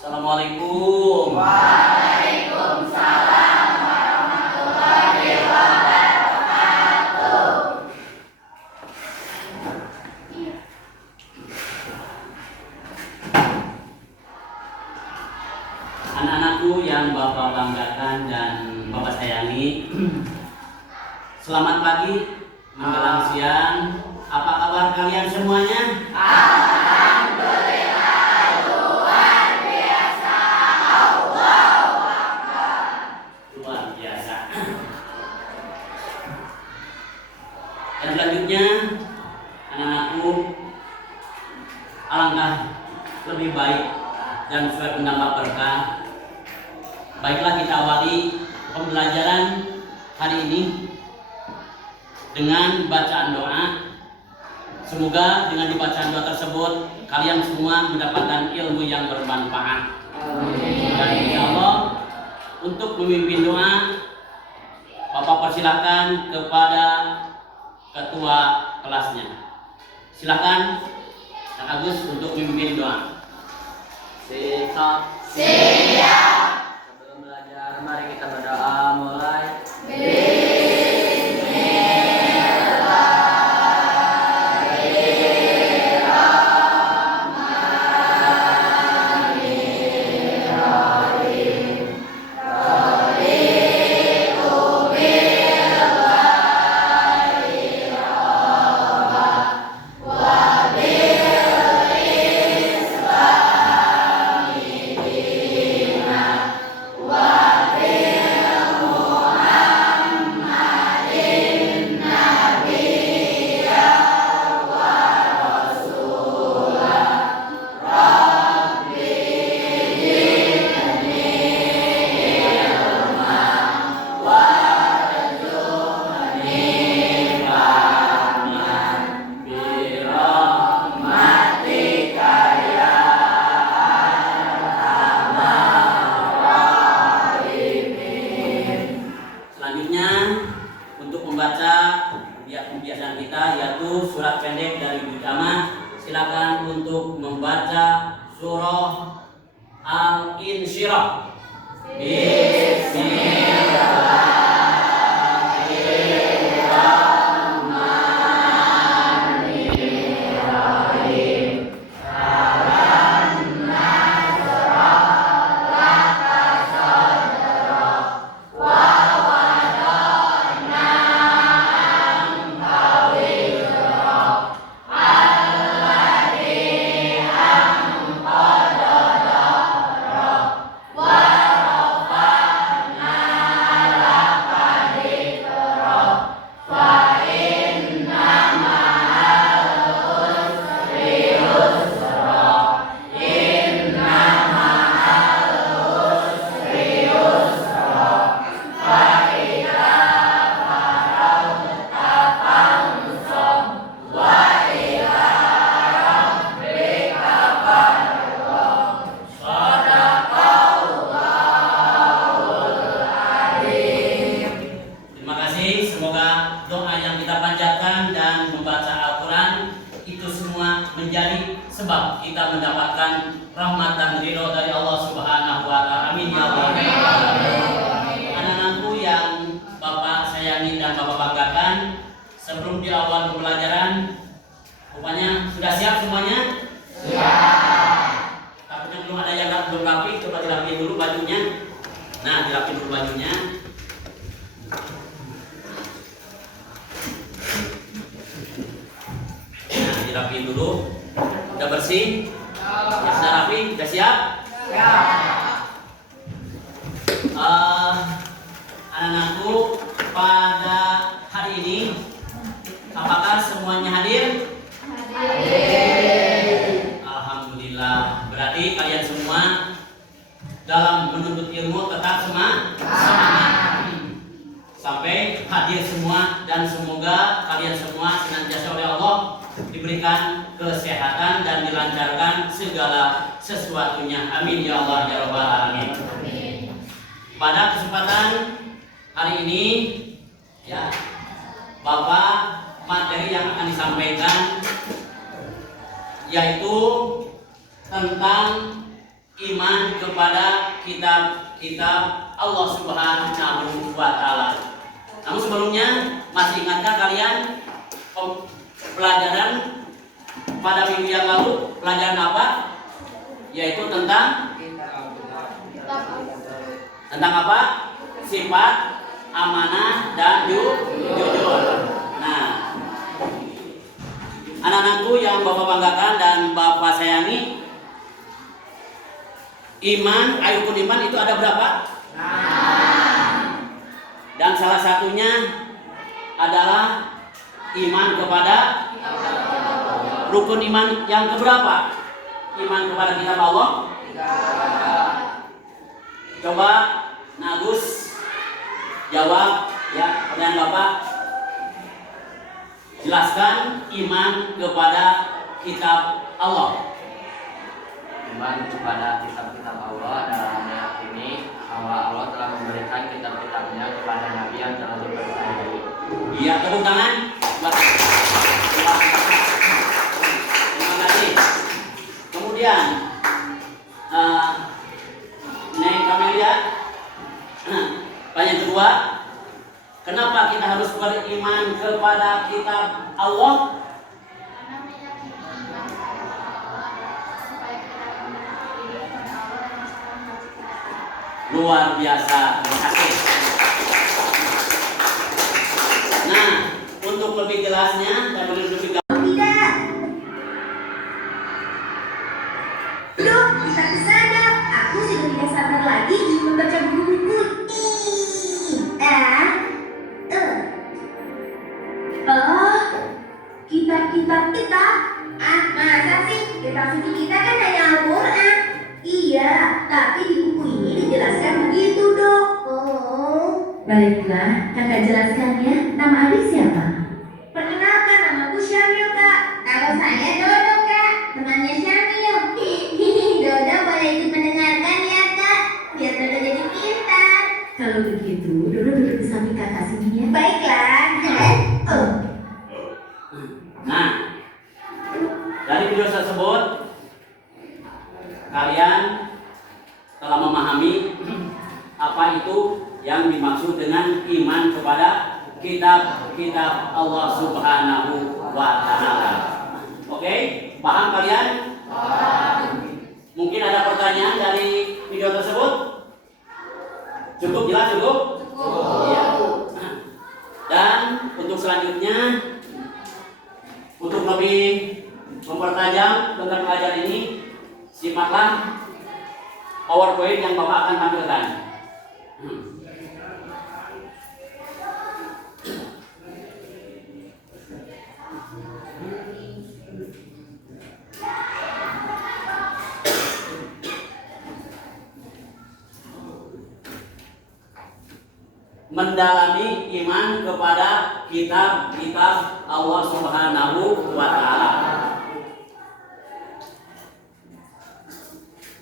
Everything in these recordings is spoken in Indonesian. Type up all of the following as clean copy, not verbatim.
Assalamualaikum. Waalaikumsalam warahmatullahi wabarakatuh. Anak-anakku yang Bapak banggakan dan Bapak sayangi, selamat pagi menjelang siang. Apa kabar kalian semuanya? Alhamdulillah, luar biasa. Allahu Akbar. Luar biasa. Dan selanjutnya, anak-anakku, alangkah lebih baik dan sesuai pendapat berkah. Baiklah, kita awali pembelajaran hari ini dengan bacaan doa. Semoga dengan dibacaan doa tersebut kalian semua mendapatkan ilmu yang bermanfaat. Dan insya Allah untuk memimpin doa, Bapak persilakan kepada ketua kelasnya. Silakan Kak Agus untuk memimpin doa. Siap. Siap. Sebelum belajar, mari kita berdoa. Mulai. Selanjutnya untuk membaca kebiasaan kita yaitu surat pendek dari Bujama. Silakan untuk membaca surah Al-Insyirah. Terima kasih, semoga doa yang kita panjatkan dan membaca Al-Quran itu semua menjadi sebab kita mendapatkan rahmat dan ridho dari Allah Subhanahu wa Ta'ala. Amin ya Allah. Anak-anakku yang Bapak sayangi dan Bapak banggakan, sebelum di awal pembelajaran, rupanya sudah siap semuanya? Takutnya belum ada yang belum rapi, coba dirapiin dulu bajunya. Nah, dirapiin dulu bajunya. Nah, dirapiin dulu. Udah bersih? Ya, sudah rapi? Sudah siap? Anak-anakku, pada hari ini apakah semuanya hadir? Alhamdulillah. Berarti kalian semua dalam menuntut ilmu tetap semangat sampai hadir semua, dan semoga kalian semua senantiasa oleh Allah diberikan kesehatan dan dilancarkan segala sesuatunya. Amin ya Allah ya Rabbal alamin. Pada kesempatan hari ini ya, Bapak, materi yang akan disampaikan yaitu tentang iman kepada kitab-kitab Allah Subhanahu wa taala. Namun sebelumnya masih ingatkah kalian pelajaran pada minggu yang lalu, pelajaran apa? Yaitu tentang apa? Sifat amanah dan jujur. Nah, anak-anakku yang Bapak banggakan dan Bapak sayangi, rukun iman itu ada berapa? Dan salah satunya adalah iman kepada rukun iman yang keberapa? Iman kepada kitab Allah. Coba Nagus jawab ya pertanyaan Bapak. Jelaskan iman kepada kitab Allah. Iman kepada kitab-kitab Allah adalah meyakini bahwa Allah telah memberikan kitab-kitabnya kepada Nabi yang telah dipercayai. Iya, tepuk tangan. Terima kasih. Kemudian Neng Kamelia, pertanyaan kedua, kenapa kita harus beriman kepada kitab Allah? Luar biasa, terima kasih. Nah, untuk lebih jelasnya dan lebih Tidak. Yuk, kita ke sana. Aku sudah tidak sabar lagi ingin membaca buku-buku. Oh, kitab-kitab kita. Masa sih? Kitab suci kita kan hanya Al-Quran. Iya, tapi di buku ini dijelaskan begitu, Dok. Oh. Baiklah, kakak jelaskan ya. Nama adik siapa? Perkenalkan, namaku Syamil, Kak. Kalau saya Dodo, Kak. Temannya Syamil. Dodo boleh ikut mendengarkan ya, Kak. Biar Dodo jadi pintar. Kalau begitu, Dodo duduk di samping kakak sini ya. Baiklah. Nah, dari video tersebut kalian telah memahami apa itu yang dimaksud dengan iman kepada kitab-kitab Allah Subhanahu wa taala. Oke, paham kalian? Mungkin ada pertanyaan dari video tersebut? Cukup jelas, cukup? Iya. Dan untuk selanjutnya, untuk lebih mempertajam tentang pelajaran ini, simaklah PowerPoint yang Bapak akan tampilkan. Mendalami iman kepada kitab-kitab Allah Subhanahu wa taala.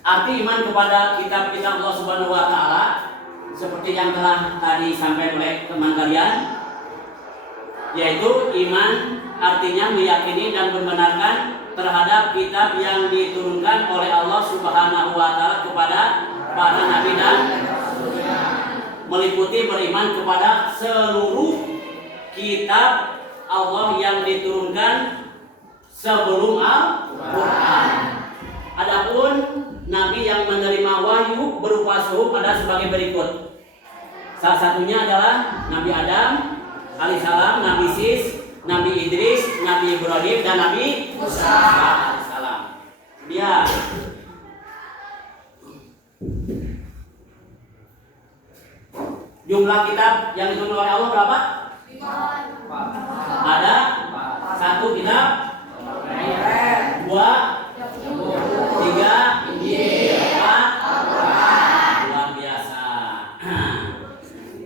Arti iman kepada kitab-kitab Allah Subhanahu wa taala seperti yang telah tadi disampaikan oleh teman kalian, yaitu iman artinya meyakini dan membenarkan terhadap kitab yang diturunkan oleh Allah Subhanahu wa taala kepada para nabi dan meliputi beriman kepada seluruh kitab Allah yang diturunkan sebelum Al-Quran. Adapun nabi yang menerima wahyu berupa suhuf ada sebagai berikut. Salah satunya adalah Nabi Adam alaihissalam, Nabi Sis, Nabi Idris, Nabi Ibrahim, dan Nabi Musa alaihissalam. Ya. Jumlah kitab yang diturunkan oleh Allah berapa? Ada 1 kitab, 2, 3, Injil, 4, luar biasa.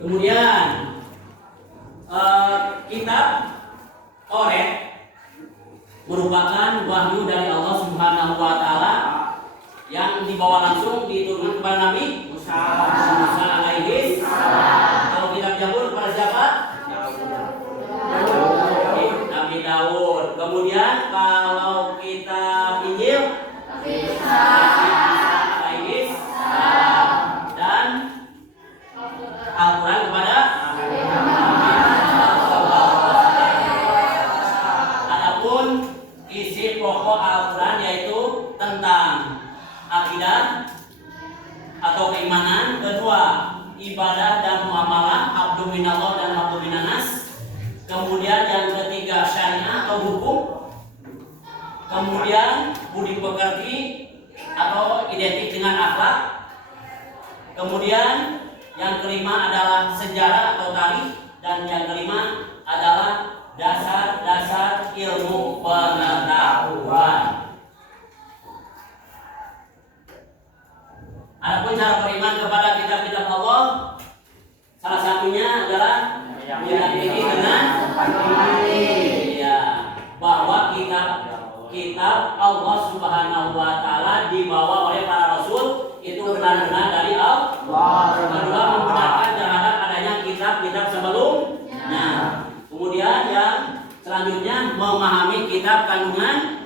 Kemudian kitab Taurat merupakan wahyu dari Allah Subhanahu wa taala yang dibawa langsung diturunkan kepada Nabi Musa alaihi salam. Kalau kitab Zabur kepada siapa? Nabi Daud. Kemudian kalau kitab Injil Nabi Isa alaihi ibadah dan muamalah, abdu minallah dan abdu minanas. Kemudian yang ketiga syariah atau hukum. Kemudian budi pekerti atau identik dengan akhlak. Kemudian yang kelima adalah sejarah atau tarikh, dan yang kelima adalah dasar-dasar ilmu pengetahuan. Adapun cara beriman kepada kitab-kitab Allah, salah satunya adalah meyakini dengan ya, bahwa kitab Allah Subhanahu wa taala dibawa oleh para rasul itu benar-benar dari Allah. Kedua, membenarkan terhadap adanya kitab-kitab sebelumnya. Kemudian yang selanjutnya memahami kitab kandungan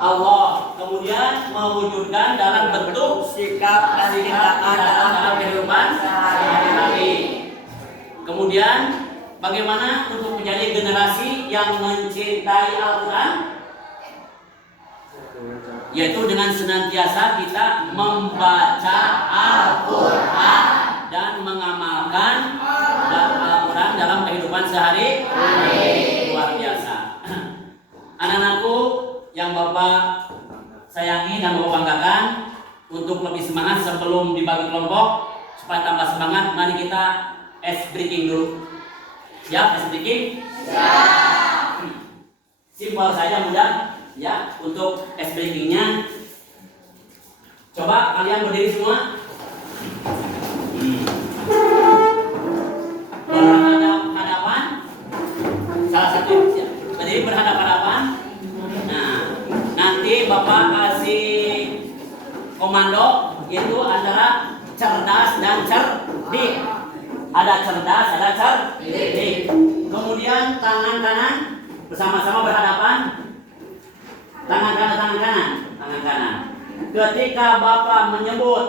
Allah. Kemudian mewujudkan dalam bentuk sikap dan tindakan dalam kehidupan sehari-hari. Kemudian bagaimana untuk menjadi generasi yang mencintai Al-Quran? Yaitu dengan senantiasa kita membaca Al-Quran dan mengamalkan Al-Quran dalam kehidupan sehari-hari. Luar biasa. Anak-anakku yang Bapak sayangi dan Bapak banggakan, untuk lebih semangat sebelum dibagi kelompok supaya tambah semangat, mari kita ice breaking dulu. Siap ice breaking? Siap. Simpel saja, mudah ya. Untuk ice breakingnya, coba kalian berdiri semua. Berhadapan, salah satu berdiri berhadapan. Nanti Bapak kasih komando, itu antara cerdas dan cerdik. Ada cerdas, ada cerdik. Kemudian tangan kanan bersama-sama berhadapan. Tangan kanan. Ketika Bapak menyebut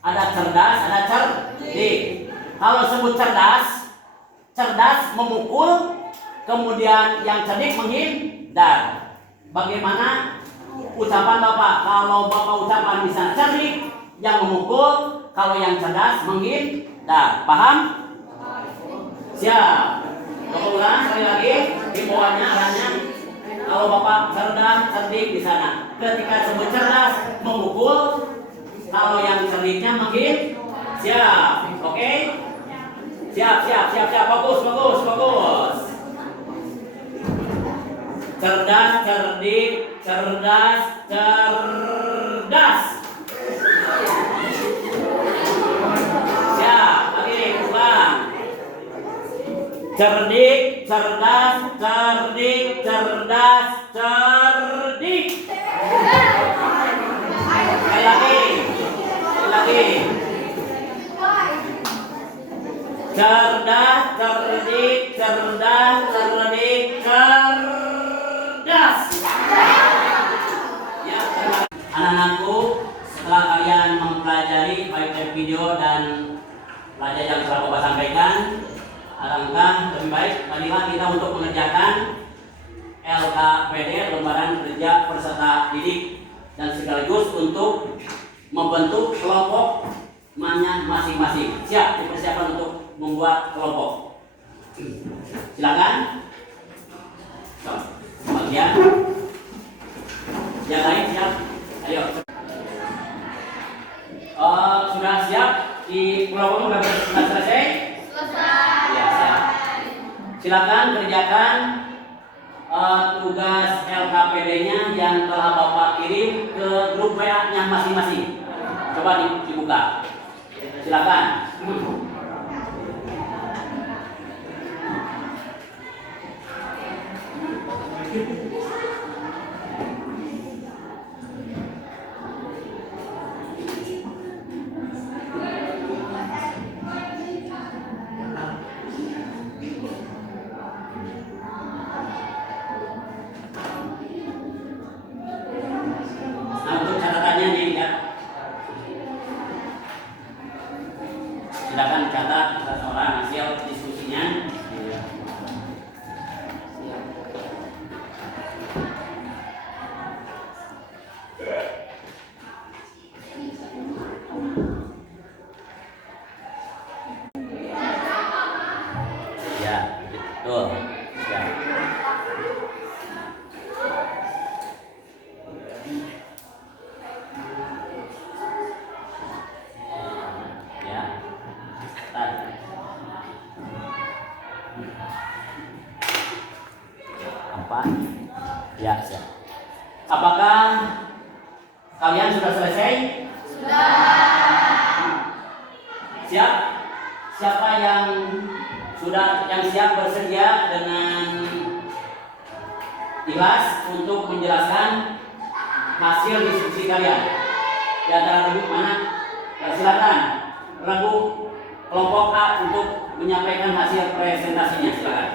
ada cerdas, ada cerdik. Kalau sebut cerdas memukul, kemudian yang cerdik menghindar. Bagaimana ucapan Bapak? Kalau Bapak ucapan bisa cerdik, yang memukul. Kalau yang cerdas menghindar. Paham? Siap. Bapak ulang sekali lagi. Himbauannya arahnya. Kalau Bapak cerdas, cerdik di sana. Ketika sebut cerdas memukul. Kalau yang cerdiknya menghindar. Siap. Oke? Siap. Bagus. Cerdas, cerdik, cerdas. Siap, lagi ulang. Cerdik, cerdas, cerdik. Sekali lagi. Cerdas, cerdik, cerdas. Ya, anak-anakku, setelah kalian mempelajari baik dari video dan pelajaran yang telah Bapak sampaikan, alangkah lebih baik marilah kita untuk mengerjakan LKPD, lembaran kerja peserta didik, dan sekaligus untuk membentuk kelompok masing-masing. Siap dipersiapkan untuk membuat kelompok. Silakan. Bagian yang lain siap. Ayo. Sudah siap? Di kelompoknya sudah selesai? Selesai. Ya, siap. Silakan kerjakan tugas LKPD-nya yang telah Bapak kirim ke grup WA-nya masing-masing. Coba dibuka. Silakan. Untuk catatannya nih ya. Silakan catat seseorang hasil diskusinya. Ya. Tadi. Apa? Ya, siap. Apakah kalian sudah selesai? Siap? Siapa yang siap bersedia dengan ikhlas untuk menjelaskan hasil diskusi kalian? Di antara regu mana? Ya, silakan. Regu kelompok A untuk menyampaikan hasil presentasinya, silakan.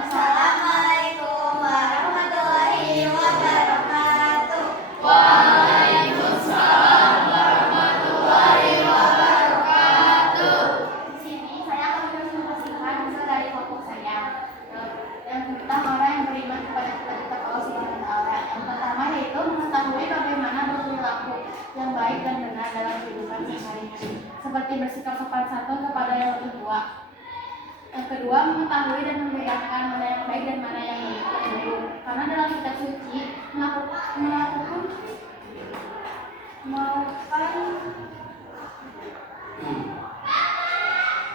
Assalamualaikum warahmatullahi wabarakatuh. Di sini saya akan mempresentasikan hasil dari kelompok saya yang tentang orang yang beriman kepada kita Allah Subhanahu wa Ta'ala. Yang pertama yaitu mengetahui bagaimana berperilaku yang baik dan benar dalam kehidupan sehari-hari, seperti bersikap sopan santun kepada yang lebih tua. Yang kedua, mengetahui dan membedakan mana yang baik dan mana yang buruk. Karena dalam kitab suci melakukan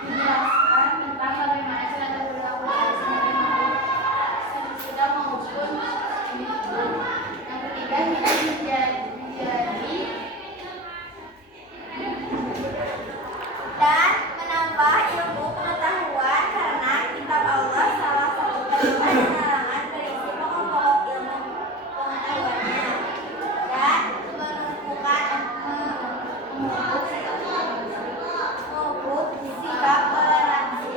dijelaskan tentang bagaimana cara berperilaku sebagai makhluk hidup maupun individu. Yang ketiga, kita menjadi Dan menambah ilmu pengetahuan karena kitab Allah salah satu perintah larangan berisi pokok-pokok ilmu pengetahuannya dan mengumpuk sikap toleransi.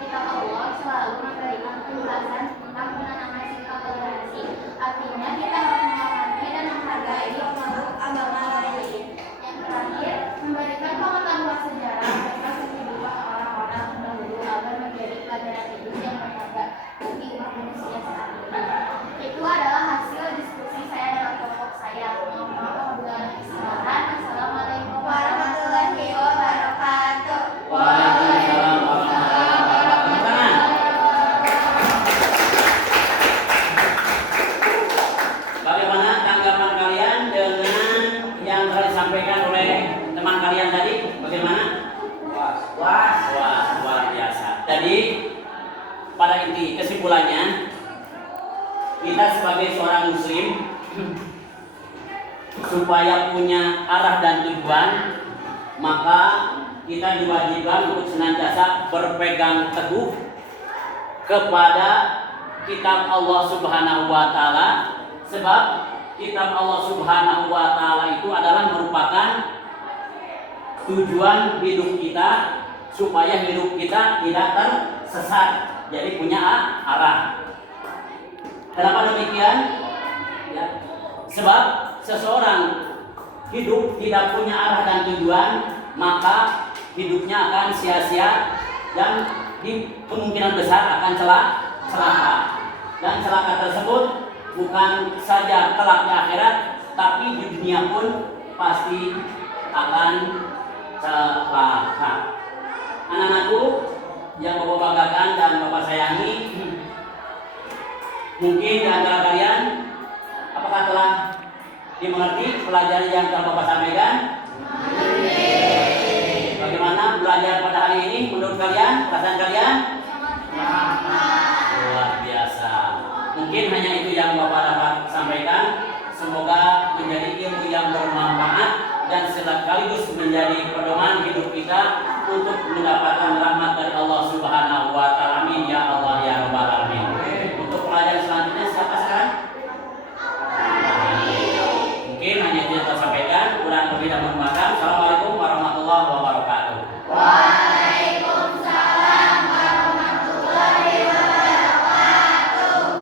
kitab Allah selalu memberikan penjelasan tentang penanaman sikap toleransi. Artinya kita harus memahami dan menghargai Makhluk agama lain. yang terakhir, memberikan pengetahuan sejarah tentang kehidupan orang-orang terdahulu agar menjadi pelajaran hidup yang berharga bagi umat manusia saat ini. Itu adalah hasil diskusi saya dengan kelompok saya. Mohon maaf apabila ada kesalahan. Assalamualaikum Warahmatullahi wabarakatuh. Waalaikumsalam warahmatullahi wabarakatuh. Tangan. Bagaimana tanggapan kalian dengan yang telah disampaikan oleh teman kalian tadi? Bagaimana? Wah, luar biasa. Jadi pada inti kesimpulannya, kita sebagai seorang muslim supaya punya arah dan tujuan, maka kita diwajibkan untuk senantiasa berpegang teguh kepada kitab Allah Subhanahu wa Ta'ala, sebab kitab Allah Subhanahu wa Ta'ala itu adalah merupakan tujuan hidup kita supaya hidup kita tidak tersesat, jadi punya arah. Kenapa demikian? Ya, sebab seseorang hidup tidak punya arah dan tujuan, maka hidupnya akan sia-sia dan kemungkinan besar akan celaka. Dan celaka tersebut bukan saja kelak di akhirat, tapi di dunia pun pasti akan celaka. Anak-anakku yang Bapak banggakan dan Bapak sayangi, mungkin di antara kalian apakah telah dimengerti pelajaran yang telah Bapak sampaikan? Bagaimana belajar pada hari ini menurut kalian? Perasaan kalian? Luar biasa. Mungkin hanya itu yang Bapak dapat sampaikan. Semoga menjadi ilmu yang bermanfaat dan sekaligus menjadi pedoman hidup kita untuk mendapatkan rahmat dari Allah Subhanahu wa Ta'ala. Amin.